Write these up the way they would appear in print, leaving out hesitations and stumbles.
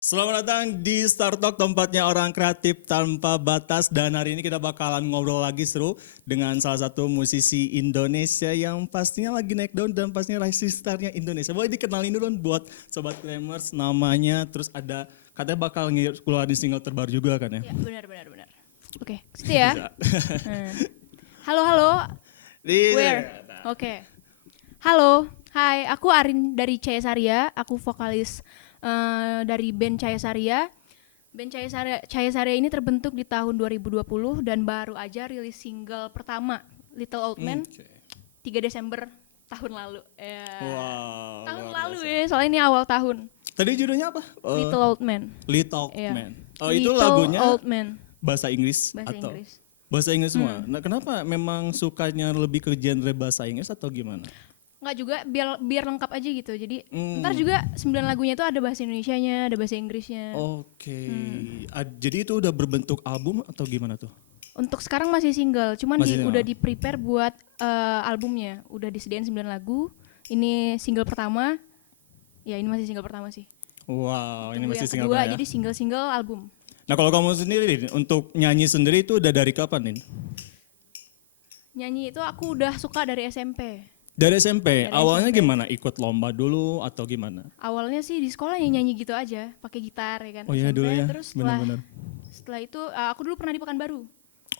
Selamat datang di Star Talk, tempatnya orang kreatif tanpa batas. Dan hari ini kita bakalan ngobrol lagi seru dengan salah satu musisi Indonesia yang pastinya lagi naik daun dan pastinya rising star-nya Indonesia. Boleh dikenalin dulu buat Sobat Klemers namanya, terus ada katanya bakal keluarin single terbaru juga kan ya? Ya, benar. Oke, situ ya. Bisa. Halo. Di- Where? Oke. Halo, hai, aku Arin dari Caya Saria, aku vokalis dari band Caya Saria. Band Caya Saria ini terbentuk di tahun 2020 dan baru aja rilis single pertama, Little Old Man, Oke. 3 Desember tahun lalu. Ya. Wow. Tahun luar lalu biasa. ya, soalnya ini awal tahun. Tadi judulnya apa? Little Old Man. Little Iya. Man. Oh itu Little lagunya Old Man, bahasa Inggris bahasa atau? Inggris. Bahasa Inggris semua. Nah, kenapa memang sukanya lebih ke genre bahasa Inggris atau gimana? Nggak juga, biar lengkap aja gitu. Jadi ntar juga 9 lagunya itu ada bahasa Indonesianya, ada bahasa Inggrisnya. Oke. Jadi itu udah berbentuk album atau gimana tuh? Untuk sekarang masih single, cuman Masih single. udah di prepare buat albumnya. Udah disediain 9 lagu. Ini single pertama. Ya ini masih single pertama sih. Wow, ini Tunggu masih yang single kedua, ya. jadi single album. Nah kalau kamu sendiri, Din, untuk nyanyi sendiri itu udah dari kapan, Nin? Nyanyi itu aku udah suka dari SMP. Dari SMP. Dari Awalnya SMP. gimana? Ikut lomba dulu atau gimana? Awalnya sih di sekolah nyanyi gitu aja, pakai gitar ya kan. Oh iya SMP, dulu ya, Terus benar-benar. setelah itu aku dulu pernah di Pekanbaru.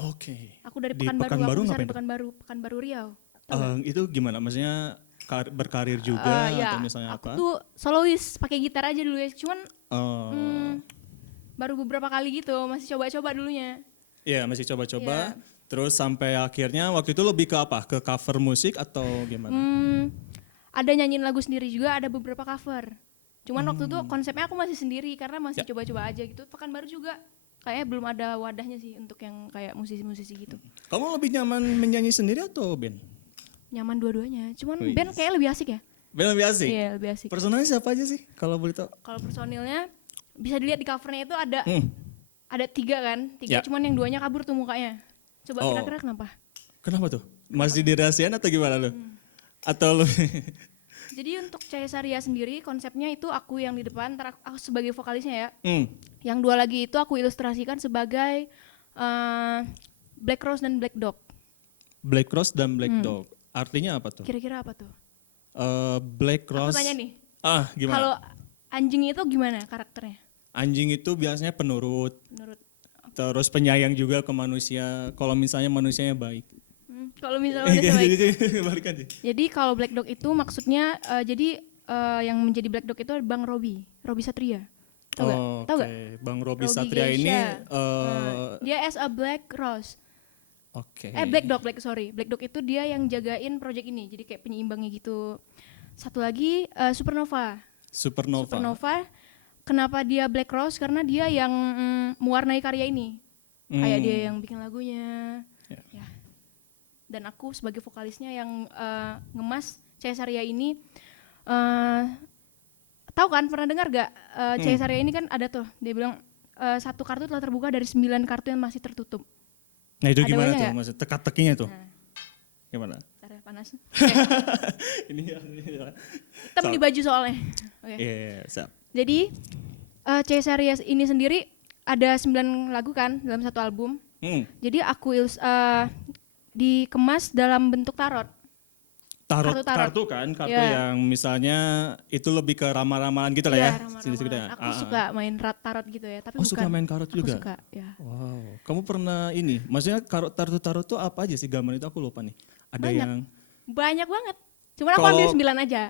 Oke. Aku dari Di Pekanbaru, Pekanbaru aku besar ngapain di tuh? Pekanbaru Riau. Itu gimana? Maksudnya berkarir juga Ya, atau misalnya aku apa? tuh solois pakai gitar aja dulu ya. Cuman Oh, baru beberapa kali gitu, masih coba-coba dulunya. iya masih coba-coba. Iya. Terus sampai akhirnya waktu itu lebih ke apa? Ke cover musik atau gimana? Ada nyanyiin lagu sendiri juga, ada beberapa cover. Cuman waktu itu konsepnya aku masih sendiri karena masih Ya. coba-coba aja gitu. Pekanbaru juga kayaknya belum ada wadahnya sih untuk yang kayak musisi-musisi gitu. Kamu lebih nyaman menyanyi sendiri atau band? Nyaman dua-duanya. Cuman Wih. band kayak lebih asik ya. Band lebih asik? Iya, lebih asik. Personalnya siapa aja sih kalau boleh tahu? Kalau personilnya bisa dilihat di covernya itu ada Hmm. ada 3 kan, 3 Ya. cuman yang 2-nya kabur tuh mukanya. Coba Oh. kira-kira kenapa? Kenapa tuh? Masih dirahasiain atau gimana lu? Atau lu? Jadi untuk Caya Saria sendiri konsepnya itu aku yang di depan, ntar aku sebagai vokalisnya ya. Hmm. Yang 2 lagi itu aku ilustrasikan sebagai Black Rose dan Black Dog. Black Rose dan Black Dog. Artinya apa tuh? Kira-kira apa tuh? Black Rose. Aku tanya nih. Gimana? Kalau anjing itu gimana karakternya Anjing itu biasanya penurut, menurut? terus penyayang juga ke manusia. Kalau misalnya manusianya baik. Kalau misalnya udah sebaik. Balik aja. Jadi kalau Black Dog itu maksudnya yang menjadi Black Dog itu Bang Robi Satria. Tahu gak? Tahu gak? Bang Robi Robi Satria ini Geisha. Dia as a Black Rose. oke. Black Dog itu dia yang jagain project ini. Jadi kayak penyeimbangnya gitu. Satu lagi Supernova. Supernova. Kenapa dia Black Rose? Karena dia yang mewarnai karya ini. Kayak dia yang bikin lagunya. Ya. Ya. Dan aku sebagai vokalisnya yang ngemas Caya Saria ini. Tahu kan, pernah dengar gak? Caya Saria ini kan ada tuh, dia bilang satu kartu telah terbuka dari 9 kartu yang masih tertutup. Nah itu Ada gimana wayangnya tuh? nggak? Maksud teka-tekinya tuh? Nah. Gimana? Bentar ya, panas. Ini ya. Hitam di baju soalnya. Oke. Iya, siap. Jadi Caya Saria ini sendiri ada 9 lagu kan dalam satu album. Jadi aku dikemas dalam bentuk tarot. Tarot, Kartu-tarot. kartu kan, kartu Iya. yang misalnya itu lebih ke ramal-ramalan gitu lah ya. Ramalan-ramalan. Sini-sini. Aku suka main tarot gitu ya, tapi Oh bukan. suka main karot Aku juga? suka, ya. Wow, kamu pernah ini, maksudnya tarot tuh apa aja sih gambar itu aku lupa nih. Ada Banyak. yang, Banyak banget. Cuman aku Kalau- ambil 9 aja.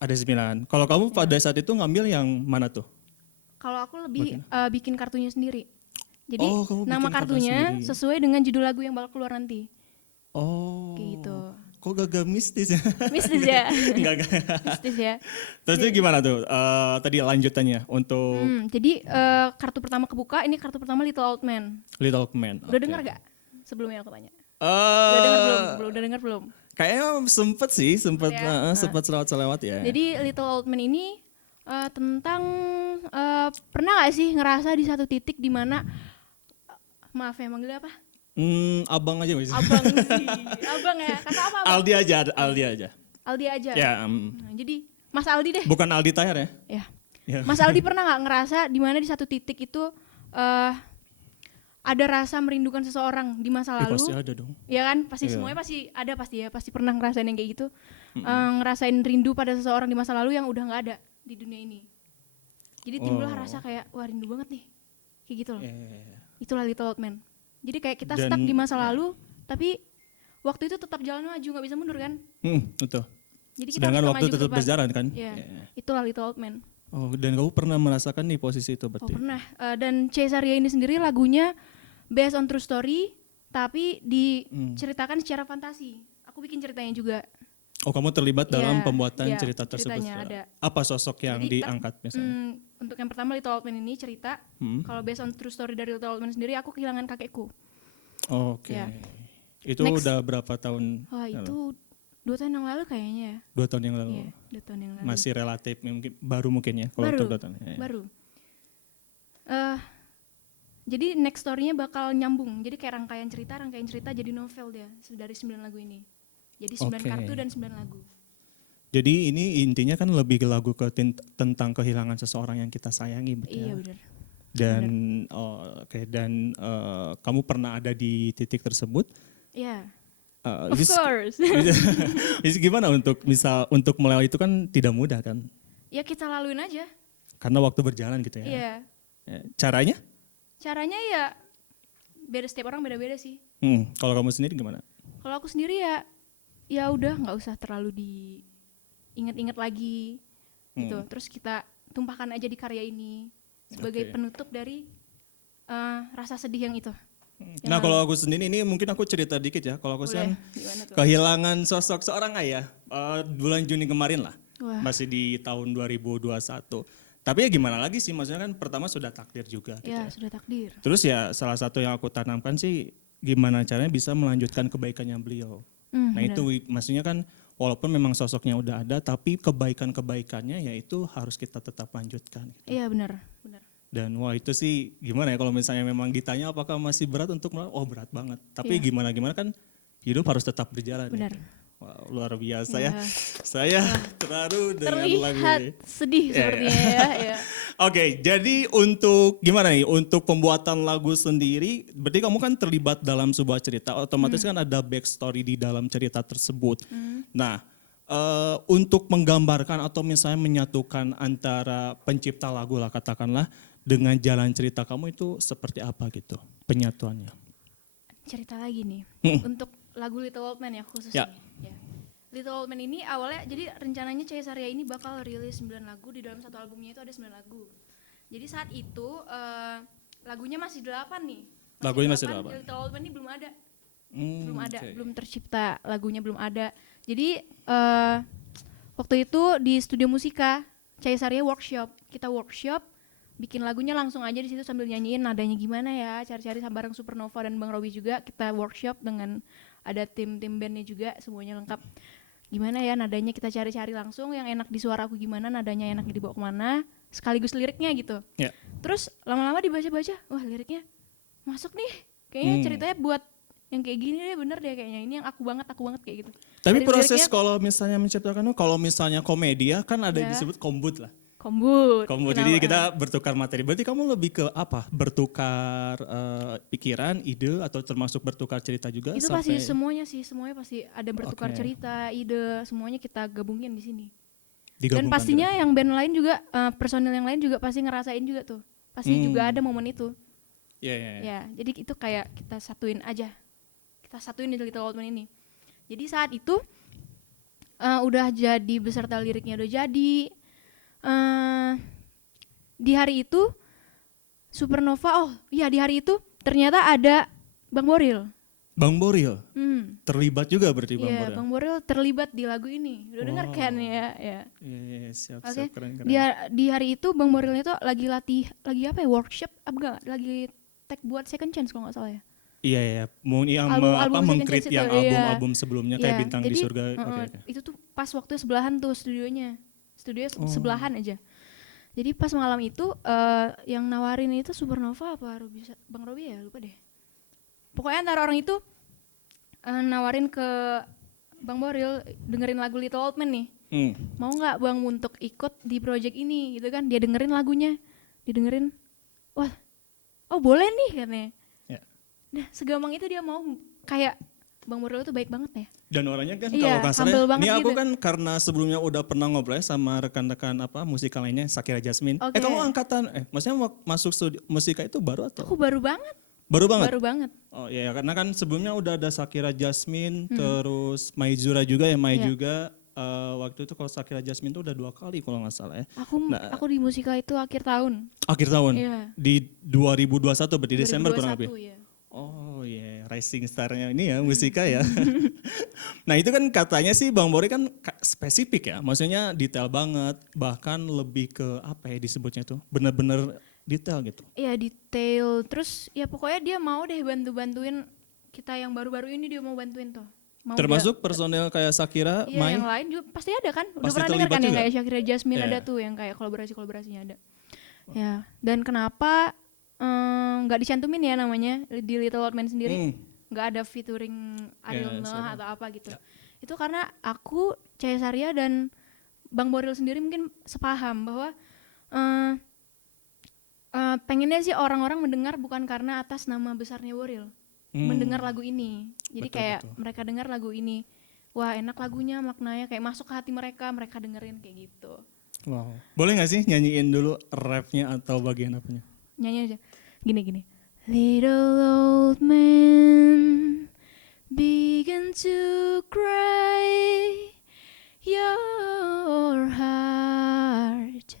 ada 9. Kalau kamu pada saat itu ngambil yang mana tuh? Kalau aku lebih bikin kartunya sendiri. Jadi Oh, kamu nama bikin kartu kartunya sendiri. sesuai dengan judul lagu yang bakal keluar nanti. Oh, Kayak gitu. kok gak mistis ya? Mistis ya. Enggak. Mistis ya. Terus itu gimana tuh? Tadi lanjutannya untuk Jadi kartu pertama kebuka, ini kartu pertama Little Old Man. Little Man. Udah dengar gak? Sebelumnya aku tanya. Eh, Udah dengar belum? Udah dengar belum? Kayaknya sempet sih, sempet Ya? sempet selewat ya. Jadi Little Old Man ini tentang pernah gak sih ngerasa di satu titik di mana maaf ya manggilnya apa? Abang aja Mas. Abang sih. Abang ya. Kata apa abang? Aldi aja. Aldi aja. Ya, Nah, jadi Mas Aldi deh. bukan Aldi Tahir ya? Ya. Ya. Mas Aldi pernah nggak ngerasa di mana di satu titik itu ada rasa merindukan seseorang di masa lalu? Pasti ada dong. Ya kan, pasti Iya. semuanya pasti ada pasti ya, pasti pernah ngerasain yang kayak gitu. Ngerasain rindu pada seseorang di masa lalu yang udah nggak ada di dunia ini. Jadi timbullah rasa kayak wah rindu banget nih, kayak gitu loh. Iya. Itulah Little Old Man. Jadi kayak kita Dan- stuck di masa lalu, tapi waktu itu tetap jalan maju, nggak bisa mundur kan? Betul. Jadi kita Sedangkan harus waktu maju ke tetap depan. berjalan kan? Iya. Iya. Itulah Little Old Man. Oh, dan kamu pernah merasakan di posisi itu Oh berarti? pernah. Dan Cesaria ini sendiri lagunya based on true story, tapi diceritakan secara fantasi. Aku bikin ceritanya juga. Oh, kamu terlibat dalam Iya, pembuatan iya, cerita tersebut. ceritanya ada. Apa sosok yang Jadi, diangkat misalnya? Untuk yang pertama Little Old Man ini cerita, kalau based on true story dari Little Old Man sendiri, aku kehilangan kakekku. Oke. ya. Itu Next. udah berapa tahun? Wah itu 2 tahun yang lalu kayaknya ya. 2 tahun yang lalu. Iya, 2 tahun yang lalu. Masih relatif mungkin baru mungkin ya kalau Baru, untuk 2 tahun. Iya. Baru. Jadi next story-nya bakal nyambung. Jadi kayak rangkaian cerita jadi novel dia dari 9 lagu ini. Jadi 9 Oke. kartu dan 9 lagu. Jadi ini intinya kan lebih ke lagu tentang kehilangan seseorang yang kita sayangi, betul Iya ya? benar. Dan kamu pernah ada di titik tersebut? Iya. Uh, Of this- course. This gimana untuk melewati itu kan tidak mudah kan? Ya kita laluin aja. Karena waktu berjalan gitu ya. Iya. Ya, caranya? Caranya ya beda, setiap orang beda-beda sih. Kalau kamu sendiri gimana? Kalau aku sendiri ya udah nggak usah terlalu diingat-ingat lagi gitu. Terus kita tumpahkan aja di karya ini sebagai Oke. penutup dari rasa sedih yang itu. Nah kalau aku sendiri ini mungkin aku cerita dikit ya. Kalau aku Boleh. kan Gimana tuh? kehilangan sosok seorang ayah bulan Juni kemarin lah. Wah. Masih di tahun 2021. Tapi ya gimana lagi sih, maksudnya kan pertama sudah takdir juga gitu Ya ya. sudah takdir. Terus ya salah satu yang aku tanamkan sih gimana caranya bisa melanjutkan kebaikannya beliau. Nah Benar. itu maksudnya kan walaupun memang sosoknya udah ada tapi kebaikan-kebaikannya ya itu harus kita tetap lanjutkan. Gitu. Iya benar. Dan wah itu sih gimana ya kalau misalnya memang ditanya apakah masih berat untuk oh berat banget. Tapi Iya. gimana kan hidup harus tetap berjalan. Benar. Gitu. Wah, luar biasa Ya. ya. Saya terharu dengan lagu Terlihat ini. sedih Iya, sepertinya ya. Ya. Oke, jadi untuk gimana nih untuk pembuatan lagu sendiri, berarti kamu kan terlibat dalam sebuah cerita, otomatis kan ada backstory di dalam cerita tersebut. Nah, untuk menggambarkan atau misalnya menyatukan antara pencipta lagu lah katakanlah dengan jalan cerita kamu itu seperti apa gitu penyatuannya? Cerita lagi nih. Untuk lagu Little Old Man ya khususnya. Ya. Little Old Man ini awalnya jadi rencananya Cesaria ini bakal rilis 9 lagu, di dalam satu albumnya itu ada 9 lagu. Jadi saat itu lagunya masih 8 nih. Lagunya masih 8. Little Old Man ini belum ada. Oke. Belum tercipta, lagunya belum ada. Jadi waktu itu di studio musika Cesaria workshop, kita workshop bikin lagunya langsung aja di situ sambil nyanyiin nadanya gimana ya, cari-cari bareng Supernova dan Bang Robi juga kita workshop dengan ada tim bandnya juga semuanya lengkap. Gimana ya nadanya kita cari-cari langsung yang enak di suara aku gimana, nadanya enak dibawa kemana, sekaligus liriknya gitu. Ya. Terus lama-lama dibaca-baca, wah liriknya masuk nih, kayaknya ceritanya buat yang kayak gini deh, bener deh kayaknya ini yang aku banget kayak gitu. Tapi Dari proses liriknya, kalau misalnya menciptakan, kalau misalnya komedi ya kan ada yang disebut kombut lah. kombut. Jadi kita bertukar materi. Berarti kamu lebih ke apa? Bertukar pikiran, ide, atau termasuk bertukar cerita juga? Itu pasti semuanya pasti ada bertukar Oke. cerita, ide, semuanya kita gabungin di sini. digabungkan Dan pastinya yang band lain juga, personil yang lain juga pasti ngerasain juga tuh. Pasti juga ada momen itu. gitu. Iya. Ya, jadi itu kayak kita satuin aja. Kita satuin di Little Old Man ini. Jadi saat itu udah jadi beserta liriknya udah jadi. Di hari itu Supernova, di hari itu ternyata ada Bang Boril. Bang Boril terlibat juga berarti Bang Iya, Boril. Bang Boril terlibat di lagu ini. Udah denger kan ya? Iya, siap, Oke. keren. Di hari itu Bang Borilnya tuh lagi apa ya? Workshop apa enggak? Lagi tag buat Second Chance kalau nggak salah ya. Iya. Mau yang Album Second mengkrit Chance yang itu, iya. album-album sebelumnya kayak Iya, Bintang di jadi, Surga. Oke. itu tuh pas waktu sebelahan tuh studionya. Sebelahan aja. Jadi pas malam itu yang nawarin itu Supernova apa Bang Robi ya? Lupa deh. Pokoknya antara orang itu nawarin ke Bang Boril dengerin lagu Little Old Man nih. Mau nggak Bang untuk ikut di project ini gitu kan. Dia dengerin lagunya, didengerin, wah, oh boleh nih katanya. Ya. Nah segampang itu dia mau, kayak Bang Boril tuh baik banget ya. Dan orangnya kan Iya, kalau nggak salah, humble banget ini aku gitu. kan karena sebelumnya udah pernah ngobrol ya sama rekan-rekan musikal lainnya, Shakira Jasmine. Oke. Kamu angkatan, maksudnya masuk studi musika itu baru atau? Aku baru banget, Baru banget? baru banget. Oh iya, karena kan sebelumnya udah ada Shakira Jasmine, terus Maizura juga ya, Mai Iya. juga. Waktu itu kalau Shakira Jasmine tuh udah 2 kali kalau nggak salah ya. Aku di musika itu akhir tahun. Akhir tahun? Iya. Di 2021 berarti Desember kurang lebih? 2021 ya. Oh iya, rising star-nya ini ya, musika ya. Nah itu kan katanya sih Bang Bori kan spesifik ya, maksudnya detail banget, bahkan lebih ke apa ya disebutnya tuh, bener-bener detail gitu. Iya detail, terus ya pokoknya dia mau deh bantu-bantuin kita yang baru-baru ini, dia mau bantuin tuh. Mau Termasuk personel kayak Shakira, iya, Mai. yang lain juga pasti ada kan? Udah Pasti pernah dengar terlibat kan yang juga? kayak Shakira Jasmine Iya. ada tuh yang kayak kolaborasinya ada. Ya, dan kenapa nggak dicantumin ya namanya di Little Old Man sendiri? Nggak ada featuring Ariel Noah atau apa gitu. Itu karena aku, Cahaya Saria dan Bang Boril sendiri mungkin sepaham bahwa pengennya sih orang-orang mendengar bukan karena atas nama besarnya Boril. Mendengar lagu ini. Jadi Betul, kayak betul. mereka dengar lagu ini, wah enak lagunya, maknanya kayak masuk ke hati mereka, mereka dengerin kayak gitu. Wow. Boleh gak sih nyanyiin dulu rapnya atau bagian apanya? Nyanyi aja. Gini. Little old man began to cry, your heart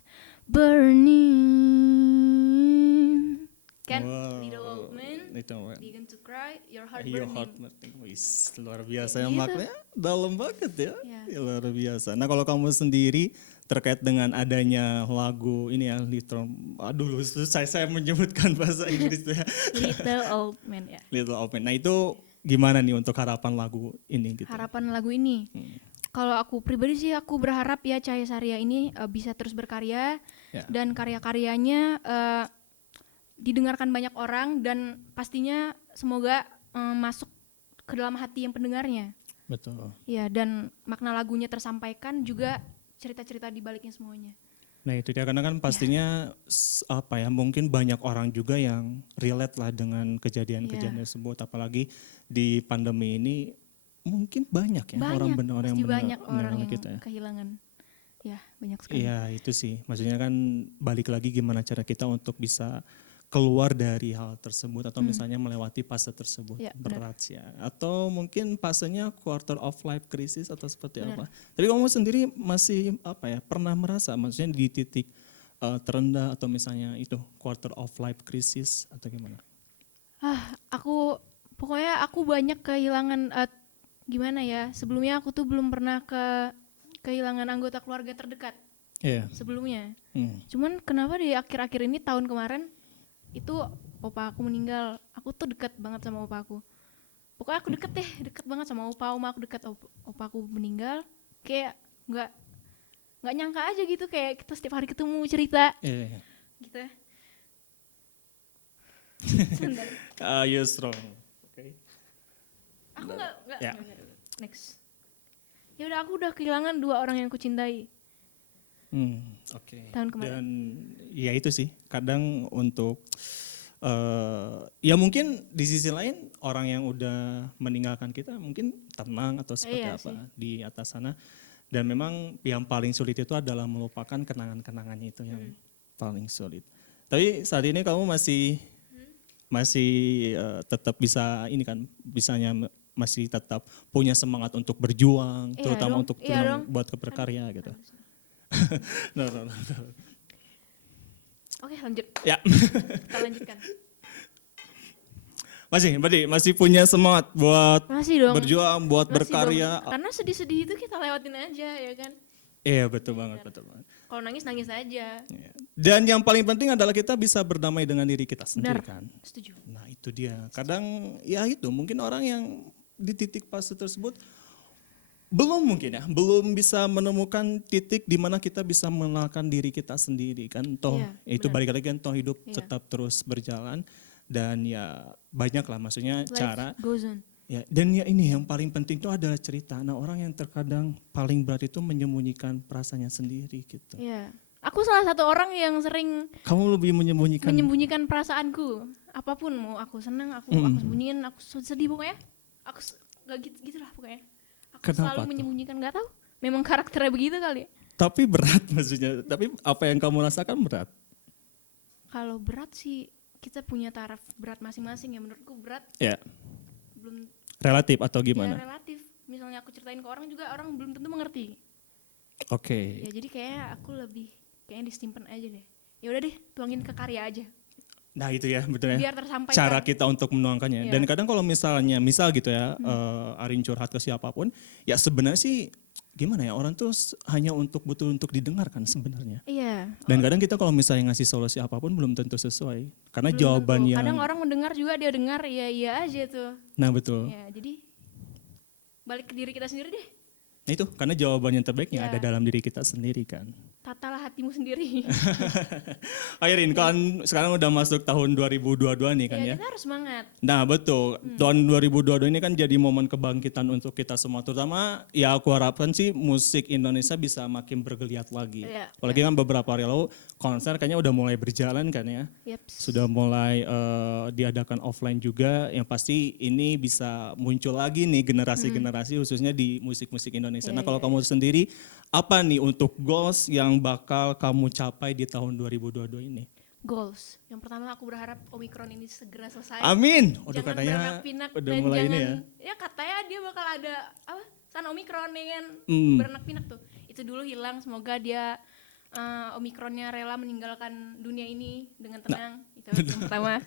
burning. Kan Wow. little old man Little Old Man. began to cry, your heart Your burning. heart melting. Wis, luar biasa Kayak ya gitu. maknanya dalam banget ya. Iya. Ya, luar biasa. Nah kalau kamu sendiri terkait dengan adanya lagu ini ya Little, aduh susah saya menyebutkan bahasa Inggris ya. Little old man ya. Little Old Man. Nah itu gimana nih untuk harapan lagu ini gitu? Harapan lagu ini. Kalau aku pribadi sih aku berharap ya Cahaya Saria ini bisa terus berkarya Ya. dan karya-karyanya didengarkan banyak orang dan pastinya semoga masuk ke dalam hati yang pendengarnya. Betul. Ya, dan makna lagunya tersampaikan juga cerita-cerita di baliknya semuanya. Nah itu dia karena kan pastinya apa ya mungkin banyak orang juga yang relate lah dengan kejadian-kejadian tersebut apalagi di pandemi ini mungkin banyak ya orang Banyak, orang yang pasti banyak orang mendengar yang kita ya. kehilangan. Ya, banyak sekali. Iya itu sih maksudnya kan balik lagi gimana cara kita untuk bisa keluar dari hal tersebut atau misalnya melewati fase tersebut Ya, berat sih ya atau mungkin fasenya quarter of life crisis atau seperti Benar. apa. Tapi kamu sendiri masih apa ya pernah merasa maksudnya di titik terendah atau misalnya itu quarter of life crisis atau gimana? Pokoknya aku banyak kehilangan gimana ya? Sebelumnya aku tuh belum pernah kehilangan anggota keluarga terdekat Iya. sebelumnya. Hmm. Cuman kenapa di akhir-akhir ini tahun kemarin itu opa aku meninggal. Aku tuh dekat banget sama opa aku. Pokoknya aku deket banget sama opa, oma aku dekat. Opa aku meninggal, kayak nggak nyangka aja gitu, kayak kita setiap hari ketemu cerita Iya. gitu ya. Sebentar. You strong. Oke. Aku nggak Ya. next. Ya udah, aku udah kehilangan 2 orang yang kucintai. Oke. Tahun kemarin. Dan ya itu sih kadang untuk ya mungkin di sisi lain orang yang udah meninggalkan kita mungkin tenang atau seperti Iya apa sih. di atas sana dan memang yang paling sulit itu adalah melupakan kenangan-kenangannya itu yang paling sulit. Tapi saat ini kamu masih tetap bisa ini kan masih tetap punya semangat untuk berjuang Iya terutama dong, untuk iya dong. buat berkarya gitu. No. Oke, lanjut. Ya. Kita lanjutkan. Masih punya semangat buat Masih dong. berjuang, buat Masih berkarya. dong. Karena sedih-sedih itu kita lewatin aja ya kan. Iya betul banget. Kalau nangis aja. Iya. Dan yang paling penting adalah kita bisa berdamai dengan diri kita sendiri Benar. kan. Setuju. Nah itu dia. Kadang ya itu mungkin orang yang di titik fase tersebut belum bisa menemukan titik di mana kita bisa mengenalkan diri kita sendiri kan. Toh Iya, itu benar. balik lagi kan toh hidup Iya. tetap terus berjalan dan ya banyak lah maksudnya Life cara goes on. Ya, dan ya ini yang paling penting itu adalah cerita. Nah, orang yang terkadang paling berat itu menyembunyikan perasaannya sendiri gitu. Iya. Aku salah satu orang yang sering Kamu lebih menyembunyikan. menyembunyikan perasaanku. Apapun, mau aku senang, aku sembunyiin, aku sedih pokoknya. Aku gak gitulah pokoknya. Aku Kenapa selalu tuh? menyembunyikan, gak tahu. Memang karakternya begitu kali. Tapi berat maksudnya. Tapi apa yang kamu rasakan berat? Kalau berat sih kita punya taraf berat masing-masing ya. Menurutku berat Ya, belum relatif atau ya gimana? relatif. Misalnya aku ceritain ke orang juga orang belum tentu mengerti. Oke. Ya jadi kayaknya aku lebih kayaknya disimpan aja deh. Ya udah deh, tuangin ke karya aja. Nah itu ya betul ya. Biar tersampaikan. Cara kita untuk menuangkannya. Iya. Dan kadang kalau misalnya, misal gitu ya, Arin curhat ke siapapun, ya sebenarnya sih gimana ya, orang tuh hanya butuh untuk didengarkan sebenarnya. Iya. Dan kadang kita kalau misalnya ngasih solusi apapun belum tentu sesuai. Karena Belum jawaban tentu. yang, Kadang orang mendengar juga dia dengar iya aja tuh. nah betul. Ya jadi balik ke diri kita sendiri deh. Nah itu, karena jawaban yang terbaiknya Iya. ada dalam diri kita sendiri kan. Tatalah hatimu sendiri. Irin, kan sekarang udah masuk tahun 2022 nih kan ya. Ya kita harus semangat. Nah betul, tahun 2022 ini kan jadi momen kebangkitan untuk kita semua. Terutama ya aku harapkan sih musik Indonesia bisa makin bergeliat lagi. Iya. Apalagi kan beberapa hari lalu konser kayaknya udah mulai berjalan kan ya. Yaps. Sudah mulai diadakan offline juga. Yang pasti ini bisa muncul lagi nih generasi-generasi khususnya di musik-musik Indonesia. Nah kalau kamu sendiri apa nih untuk goals yang bakal kamu capai di tahun 2022 ini? Goals. Yang pertama aku berharap Omikron ini segera selesai. Amin. Waduh Jangan katanya beranak-pinak udah dan mulai jangan, ini ya. ya katanya dia bakal ada apa? Sana Omikron ya kan. Beranak-pinak tuh. Itu dulu hilang, semoga dia Omikronnya rela meninggalkan dunia ini dengan tenang. Itu yang pertama.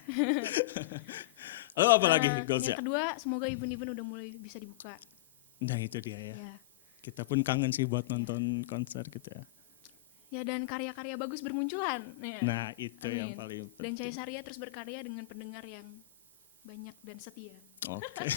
Lalu apa lagi goalsnya? Yang kedua, semoga event-event udah mulai bisa dibuka. Nah itu dia ya. Ya. Kita pun kangen sih buat nonton konser gitu ya. Ya dan karya-karya bagus bermunculan. Ya. Nah itu yang Amin. paling Dan penting. Cahaya Saria terus berkarya dengan pendengar yang banyak dan setia. Oke,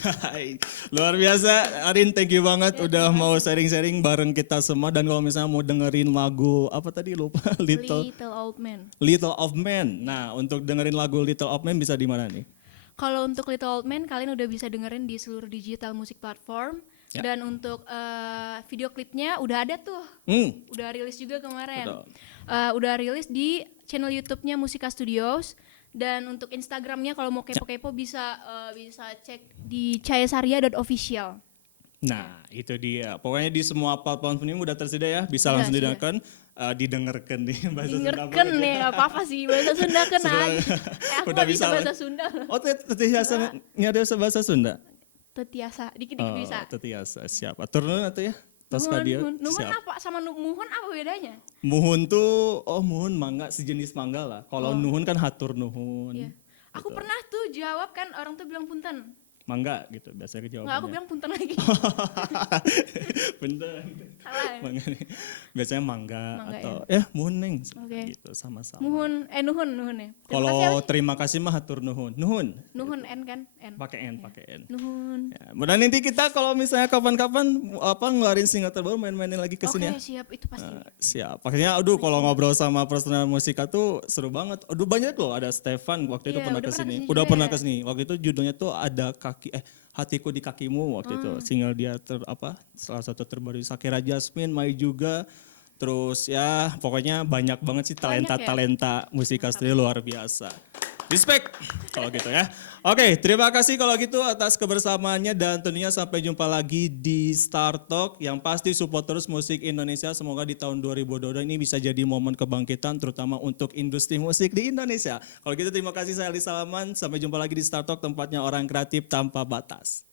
luar biasa Arin, thank you banget udah mau sharing-sharing bareng kita semua. Dan kalau misalnya mau dengerin lagu apa tadi lupa, Little Old Man. Little of Man. Nah untuk dengerin lagu Little of Man bisa di mana nih? Kalau untuk Little Old Man kalian udah bisa dengerin di seluruh digital musik platform. Ya. Dan untuk video klipnya udah ada tuh. Udah rilis juga kemarin. Betul. Udah rilis di channel YouTube-nya Musika Studios. Dan untuk Instagramnya kalau mau kepo-kepo bisa cek di cayasaria.official. Nah itu dia, pokoknya di semua platform ini udah tersedia ya, bisa Udah, langsung sudah. didengarkan, didengarkan nih bahasa Sunda. Dengerken nih, gak apa-apa sih, bahasa Sunda kan Seru. aja. Aku Udah bisa bisa. bahasa Sunda. Oh tetiasa ada bahasa Sunda? Tetiasa, dikit-dikit bisa. Tetiasa, siap. Atur nuhun atau ya? Toska dia, Nuhun siap. apa sama muhun apa bedanya? Muhun tuh, muhun mangga, sejenis mangga lah. Kalau nuhun kan hatur nuhun. Iya. Aku pernah tuh jawab kan, orang tuh bilang punten. Mangga gitu, biasanya Nggak, aku jawabannya. bilang punten lagi. Bener. Salah ya? Mangga nih. Biasanya mangga, Mangga atau ya. neng. Oke. Gitu, sama-sama. Nuhun ya. Terima kasih Kalau apa? terima kasih mah hatur nuhun. Nuhun. Nuhun N kan? N. Pakai N, pakai N. Nuhun. Ya, mudah nanti kita kalau misalnya kapan-kapan ngeluarin single terbaru main-mainin lagi ke Oke, sini ya. siap, itu pasti. Siap. Pastinya aduh kalau ngobrol sama personal musika tuh seru banget. Aduh banyak loh, ada Stefan waktu itu Iya, pernah udah ke pernah sini. kesini Udah juga pernah ya. ke sini. Waktu itu judulnya tuh ada Hatiku di Kakimu waktu itu. Single dia salah satu terbaru. Shakira Jasmine, Mai juga. Terus ya pokoknya banyak banget sih talenta-talenta musika sendiri luar biasa. Respect kalau gitu ya. Oke, terima kasih kalau gitu atas kebersamaannya dan tentunya sampai jumpa lagi di Star Talk. Yang pasti support terus musik Indonesia. Semoga di tahun 2022 ini bisa jadi momen kebangkitan terutama untuk industri musik di Indonesia. Kalau gitu terima kasih, saya Ali Salaman. Sampai jumpa lagi di Star Talk, tempatnya orang kreatif tanpa batas.